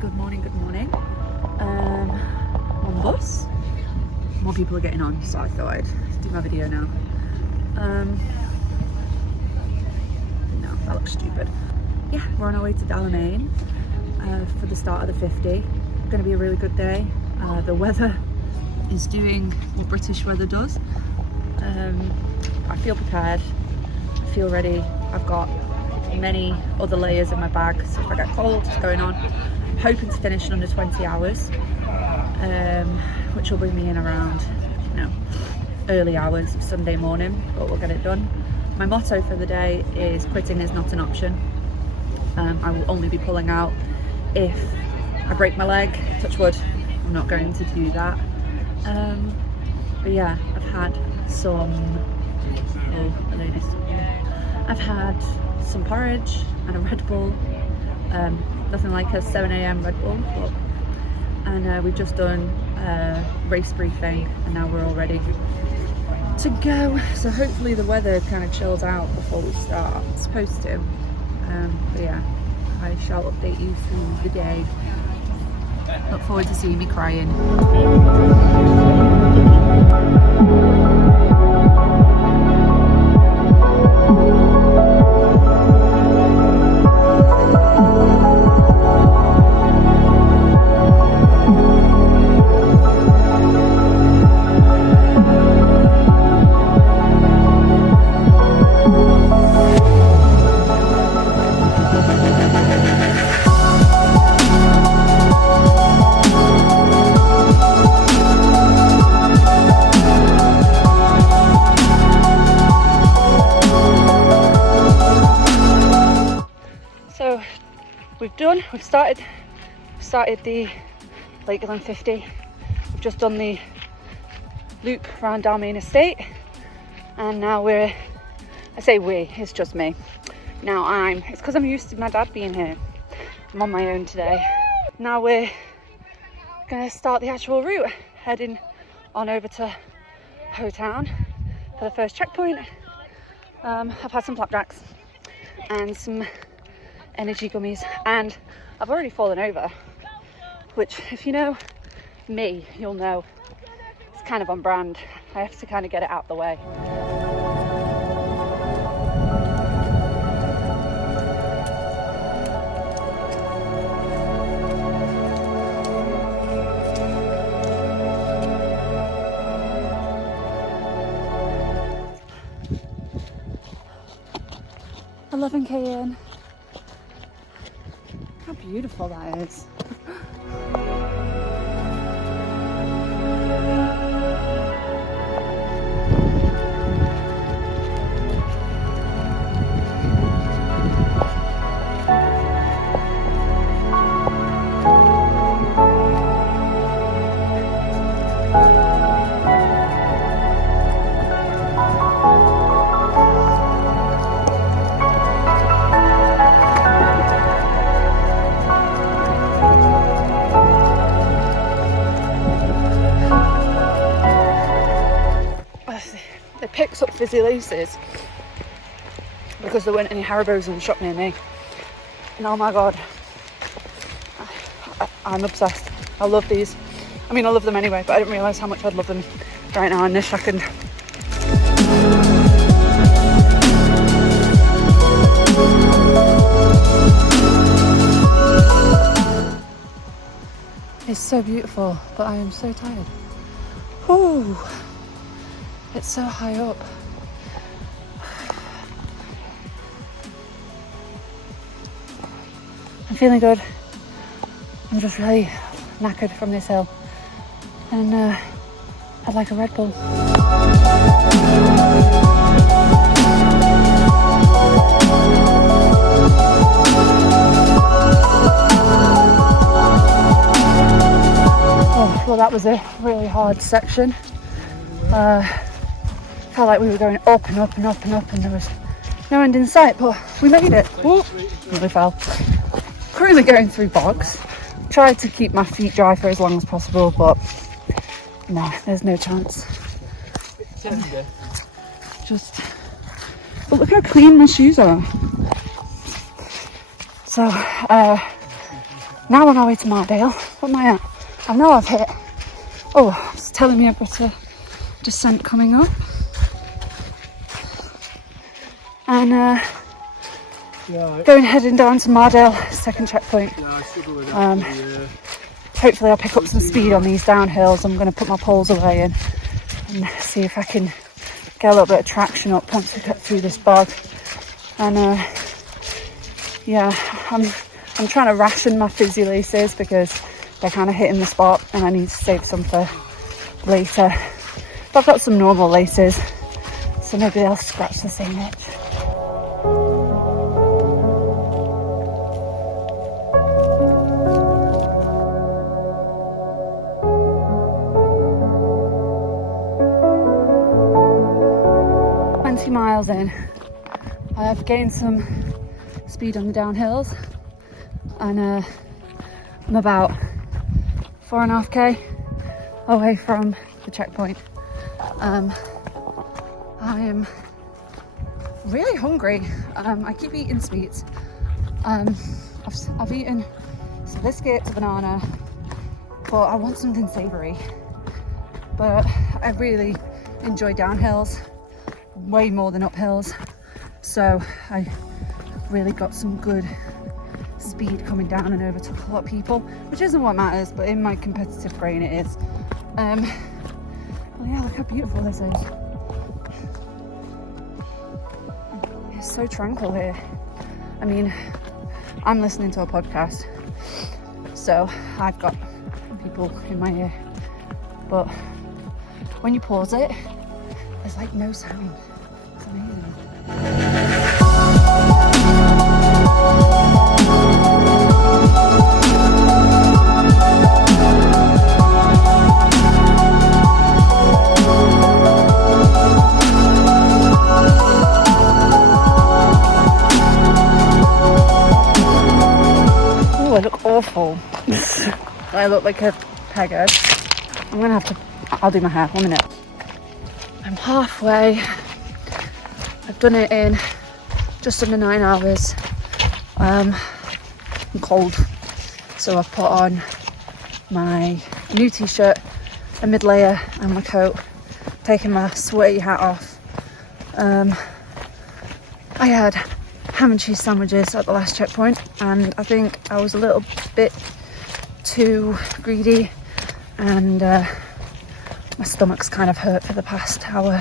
good morning. On the bus. More people are getting on, so I thought I'd do my video now. No, that looks stupid. Yeah, we're on our way to Lakeland for the start of the 50. Going to be a really good day. The weather is doing what British weather does. I feel prepared. I feel ready. I've got many other layers in my bag, so if I get cold, it's going on. I'm hoping to finish in under 20 hours, which will bring me in around, early hours of Sunday morning, but we'll get it done. My motto for the day is quitting is not an option. I will only be pulling out if I break my leg. Touch wood, I'm not going to do that. But yeah, I've had some, the ladies, I've had some porridge and a Red Bull, nothing like a 7 AM Red Bull, and we've just done a race briefing and now we're all ready to go. So hopefully the weather kind of chills out before we start. It's supposed to, but yeah, I shall update you through the day. Look forward to seeing me crying. We've started the Lakeland 50. We've just done the loop around Dalmain Estate, and now I say we, it's just me. Now it's because I'm used to my dad being here. I'm on my own today. Now we're gonna start the actual route, heading on over to Ho Town for the first checkpoint. I've had some flapjacks and some energy gummies, and I've already fallen over, which, if you know me, you'll know it's kind of on brand. I have to kind of get it out the way. I love Cayenne. How beautiful that is. They picked up fizzy laces because there weren't any Haribos in the shop near me. And oh my god, I'm obsessed. I love these. I mean, I love them anyway, but I didn't realise how much I'd love them right now in this second. It's so beautiful, but I am so tired. Whew. It's so high up. I'm feeling good. I'm just really knackered from this hill, and I'd like a Red Bull. Oh, well, that was a really hard section. Felt like we were going up and up and up and up, and there was no end in sight, but we made it. Whoop, nearly fell. Currently going through bogs. Tried to keep my feet dry for as long as possible, but no, there's no chance. But look how clean my shoes are. So Now on our way to Mardale. What am I at? I know I've hit. Oh, it's telling me I've got a descent coming up. And heading down to Mardale, second checkpoint. Hopefully I'll pick up some speed on these downhills. I'm going to put my poles away and see if I can get a little bit of traction up once we get through this bog. And I'm trying to ration my fizzy laces because they're kind of hitting the spot and I need to save some for later. But I've got some normal laces, so maybe they'll scratch the same itch. Miles in, I've gained some speed on the downhills and I'm about 4.5k away from the checkpoint. I am really hungry. I keep eating sweets. I've eaten some biscuits, a banana, but I want something savoury. But I really enjoy downhills way more than uphills, so I really got some good speed coming down and overtook a lot of people, which isn't what matters, but in my competitive brain it is. Well, yeah, look how beautiful this is. It's so tranquil here. I mean, I'm listening to a podcast, so I've got people in my ear, but when you pause it, there's like no sound. It's amazing. Oh, I look awful. I look like a pegged. I'm gonna have to, I'll do my hair, 1 minute. I'm halfway. I've done it in just under 9 hours. I'm cold, so I've put on my new t-shirt, a mid-layer and my coat, taking my sweaty hat off. I had ham and cheese sandwiches at the last checkpoint and I think I was a little bit too greedy and my stomach's kind of hurt for the past hour,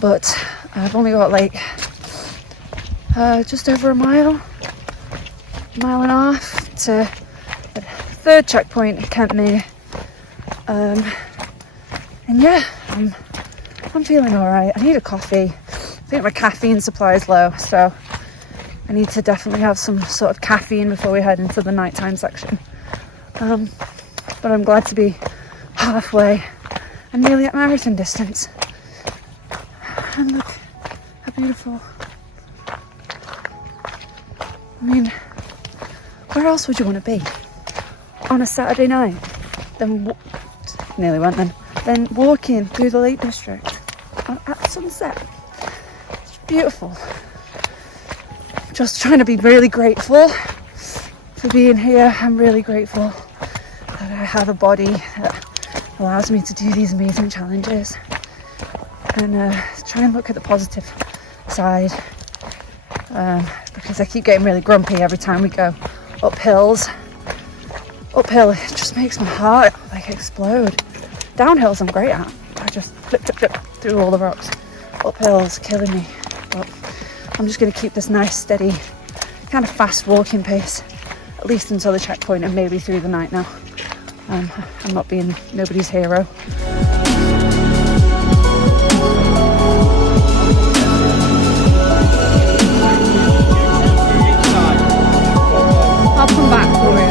but I've only got like just over a mile and a half to the third checkpoint, Kentmere, and yeah, I'm feeling alright. I need a coffee. I think my caffeine supply is low, so I need to definitely have some sort of caffeine before we head into the nighttime section. But I'm glad to be halfway and nearly at marathon distance. And look how beautiful. I mean, where else would you want to be on a Saturday night? Then nearly went then. Then walking through the Lake District at sunset. It's beautiful. Just trying to be really grateful for being here. I'm really grateful that I have a body that allows me to do these amazing challenges, and try and look at the positive side, because I keep getting really grumpy every time we go up hills. Uphill, it just makes my heart like explode. Downhills I'm great at. I just flip through all the rocks. Uphill's killing me, but I'm just going to keep this nice, steady, kind of fast walking pace, at least until the checkpoint and maybe through the night now. I'm not being nobody's hero. I'll come back for you.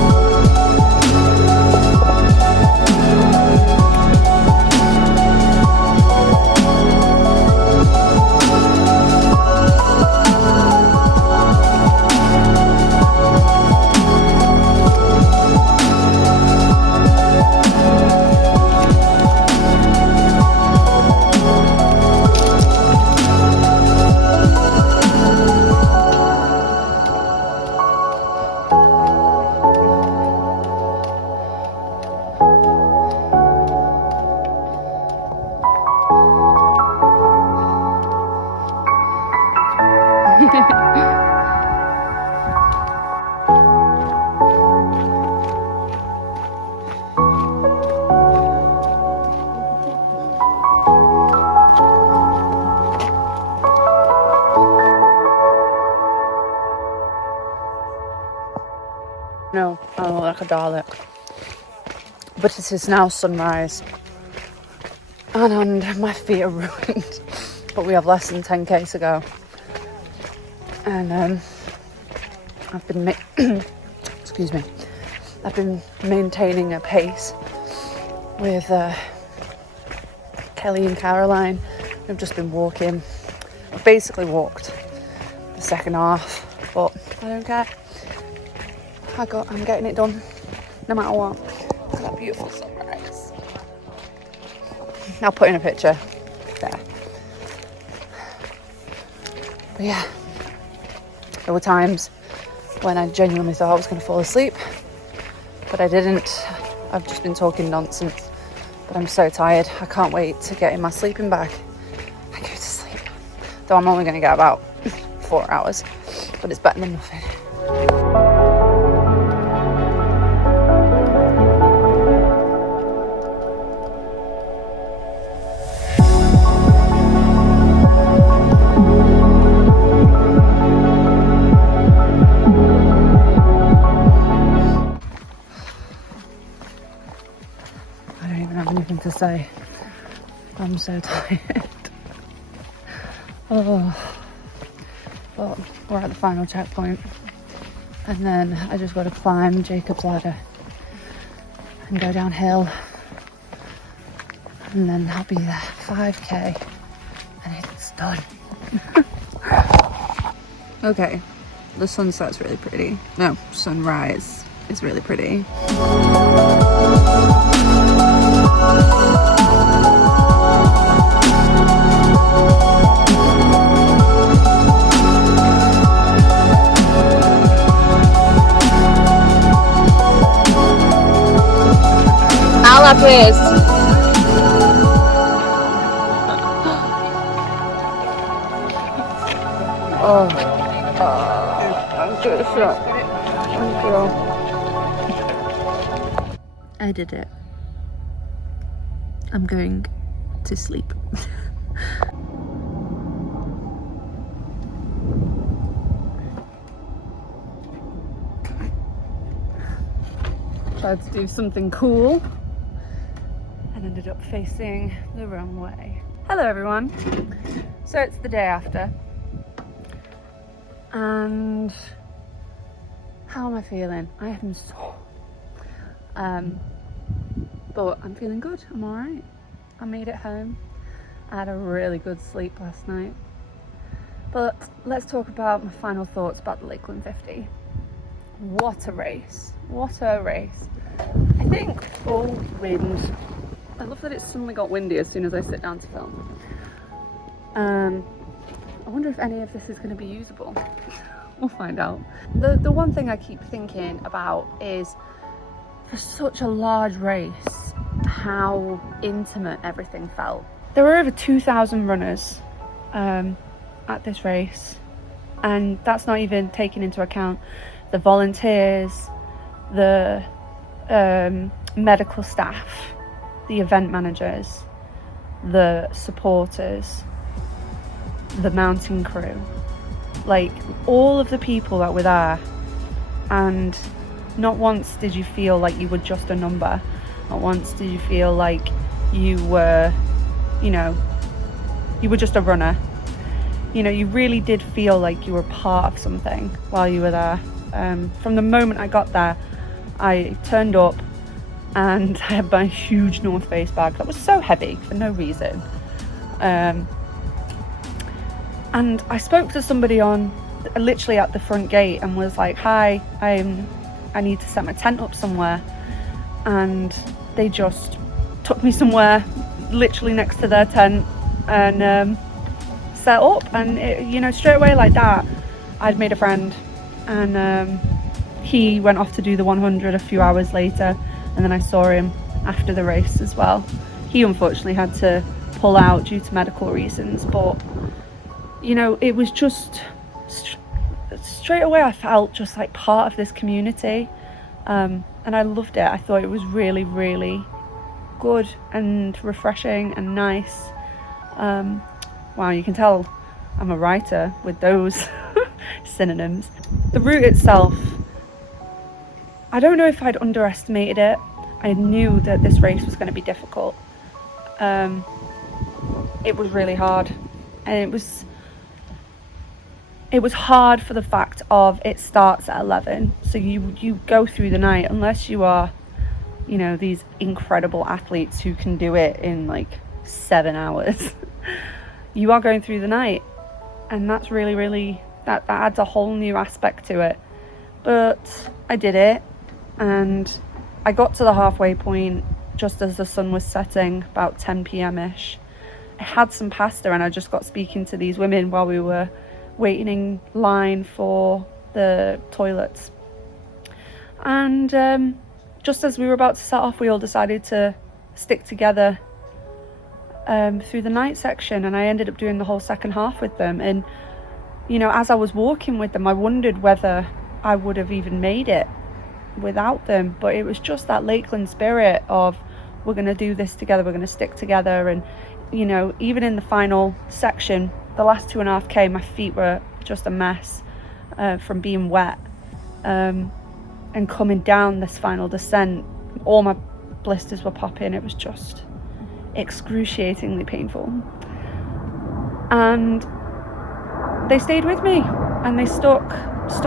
I look like a Dalek. But it is now sunrise. And my feet are ruined. But we have less than 10k to go. And I've been excuse me. I've been maintaining a pace with Kelly and Caroline. We've just been walking. I've basically walked the second half, but I don't care. I'm getting it done, no matter what. Look at that beautiful sunrise. I'll put in a picture there. But yeah, there were times when I genuinely thought I was going to fall asleep, but I didn't. I've just been talking nonsense, but I'm so tired. I can't wait to get in my sleeping bag and go to sleep. Though I'm only going to get about 4 hours, but it's better than nothing. To say I'm so tired. Oh, but we're at the final checkpoint, and then I just got to climb Jacob's ladder and go downhill, and then I'll be there. 5k and it's done. Okay, the sunset's really pretty. No, sunrise is really pretty. Now that is. I'm good shot. Thank you. I did it. I'm going to sleep. Tried to do something cool and ended up facing the wrong way. Hello everyone. So it's the day after, and how am I feeling? I am sore. But I'm feeling good. I'm all right. I made it home. I had a really good sleep last night. But let's talk about my final thoughts about the Lakeland 50. What a race. What a race. I think, oh, wind. I love that it suddenly got windy as soon as I sit down to film. I wonder if any of this is going to be usable. We'll find out. The one thing I keep thinking about is, for such a large race, how intimate everything felt. There were over 2,000 runners at this race, and that's not even taking into account the volunteers, the medical staff, the event managers, the supporters, the mountain crew, like all of the people that were there. And not once did you feel like you were just a number. Not once did you feel like you were, you were just a runner. You really did feel like you were part of something while you were there. From the moment I got there, I turned up and I had my huge North Face bag that was so heavy for no reason. And I spoke to somebody literally at the front gate and was like, hi, I need to set my tent up somewhere. And they just took me somewhere literally next to their tent and set up. And straight away like that, I'd made a friend, and he went off to do the 100 a few hours later, and then I saw him after the race as well. He unfortunately had to pull out due to medical reasons, but it was just straight away I felt just like part of this community, and I loved it. I thought it was really, really good and refreshing and nice. Wow, you can tell I'm a writer with those synonyms. The route itself I don't know if I'd underestimated it. I knew that this race was going to be difficult. It was really hard, and it was hard for the fact of it starts at 11, so you go through the night, unless you are, you know, these incredible athletes who can do it in like 7 hours. You are going through the night, and that's really that adds a whole new aspect to it. But I did it, and I got to the halfway point just as the sun was setting, about 10 p.m. ish. I had some pasta, and I just got speaking to these women while we were waiting in line for the toilets. And just as we were about to set off, we all decided to stick together through the night section, and I ended up doing the whole second half with them. And you know, as I was walking with them, I wondered whether I would have even made it without them. But it was just that Lakeland spirit of, we're going to do this together, we're going to stick together. And you know, even in the final section, the last 2.5K, my feet were just a mess from being wet, and coming down this final descent, all my blisters were popping. It was just excruciatingly painful. And they stayed with me, and they stuck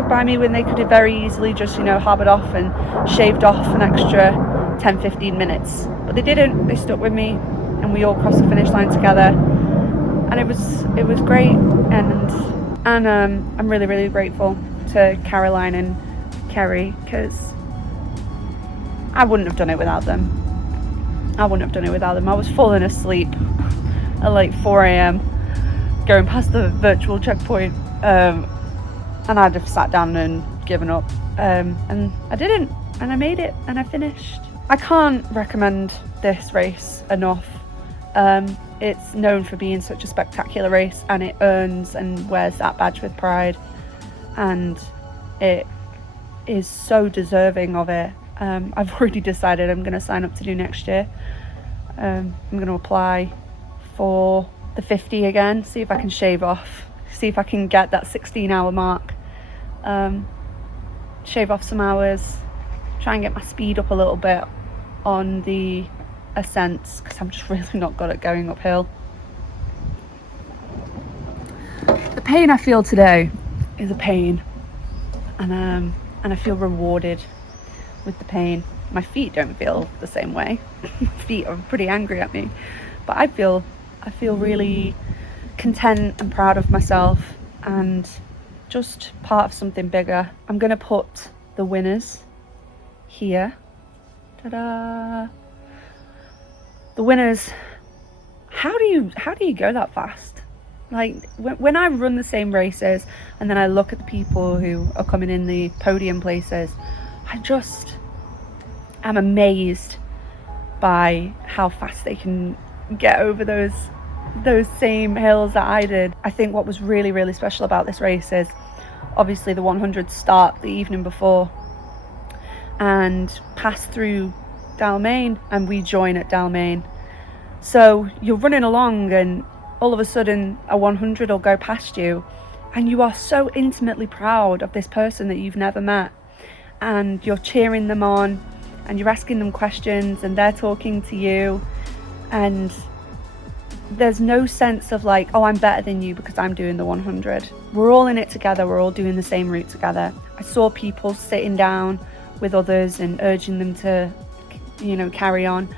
by me when they could have very easily just, you know, harbored off and shaved off an extra 10-15 minutes, but they didn't. They stuck with me, and we all crossed the finish line together, and it was great. And I'm really grateful to Caroline and Kerry, because I wouldn't have done it without them. I was falling asleep at like 4 a.m. going past the virtual checkpoint, and I'd have sat down and given up, and I didn't, and I made it, and I finished. I can't recommend this race enough. It's known for being such a spectacular race, and it earns and wears that badge with pride, and it is so deserving of it. I've already decided I'm going to sign up to do next year. I'm going to apply for the 50 again, see if I can shave off, see if I can get that 16-hour mark, shave off some hours, try and get my speed up a little bit on the ascents, because I'm just really not good at going uphill. The pain I feel today is a pain, and I feel rewarded with the pain. My feet don't feel the same way. My feet are pretty angry at me, but I feel really content and proud of myself, and just part of something bigger. I'm gonna put the winners here. Ta-da! The winners. How do you go that fast? Like when I run the same races, and then I look at the people who are coming in the podium places, I'm amazed by how fast they can get over those same hills that I did. I think what was really special about this race is obviously the 100 start the evening before and pass through Dalmain, and we join at Dalmain. So you're running along, and all of a sudden a 100 will go past you, and you are so intimately proud of this person that you've never met, and you're cheering them on, and you're asking them questions, and they're talking to you, and there's no sense of like, oh, I'm better than you because I'm doing the 100. We're all in it together. We're all doing the same route together. I saw people sitting down with others and urging them to, you know, carry on.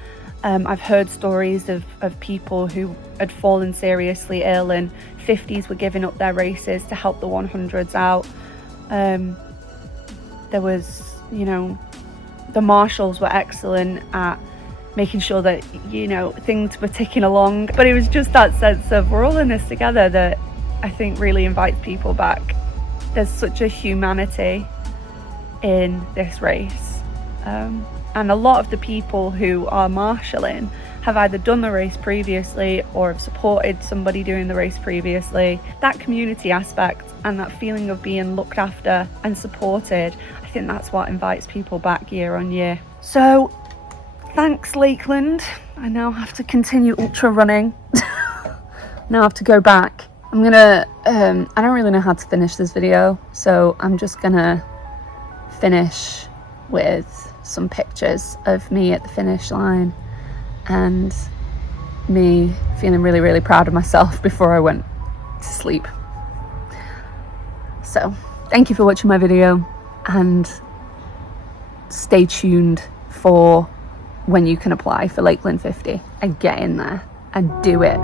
I've heard stories of people who had fallen seriously ill, and 50s were giving up their races to help the 100s out. There was, you know, the marshals were excellent at making sure that, you know, things were ticking along. But it was just that sense of we're all in this together that I think really invites people back. There's such a humanity in this race. And a lot of the people who are marshalling have either done the race previously or have supported somebody doing the race previously. That community aspect and that feeling of being looked after and supported, I think that's what invites people back year on year. So thanks, Lakeland. I now have to continue ultra running. Now I have to go back. I'm gonna, I don't really know how to finish this video, so I'm just gonna finish with some pictures of me at the finish line and me feeling really, really proud of myself before I went to sleep. So thank you for watching my video, and stay tuned for when you can apply for Lakeland 50 and get in there and do it.